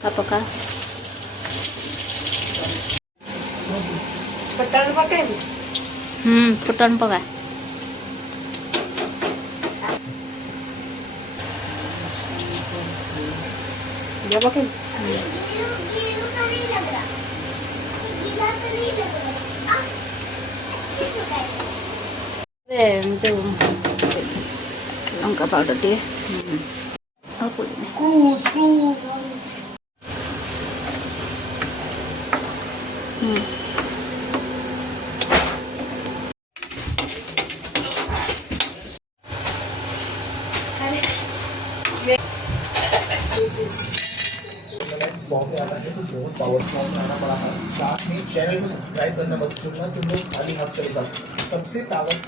apa kah? Petal pakai. Futon pa ka? Dia pakai. जो Lanka powder दिए Krus. Form में आना है तो बहुत पावर फॉर्म में आना पड़ा है। साथ में चैनल को सब्सक्राइब करना मत भूलना। तुम लोग खाली हाथ चले जाओ। सबसे ताकत